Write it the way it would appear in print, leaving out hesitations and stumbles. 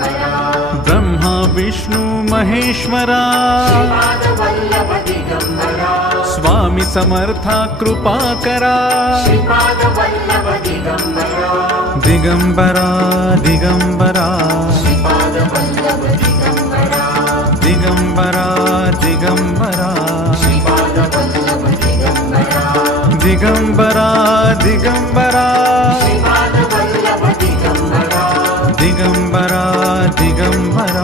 ब्रह्मा विष्णु महेश्वरा श्रीपादवल्लभ दिगंबरा स्वामी समर्था कृपा करा श्रीपादवल्लभ दिगंबरा दिगंबरा दिगंबरा श्रीपादवल्लभ दिगंबरा दिगंबरा दिगंबरा श्रीपादवल्लभ दिगंबरा दिगंबरा दिगंबरा श्रीपादवल्लभ दिगंबरा दिगंबरा दिगंबरा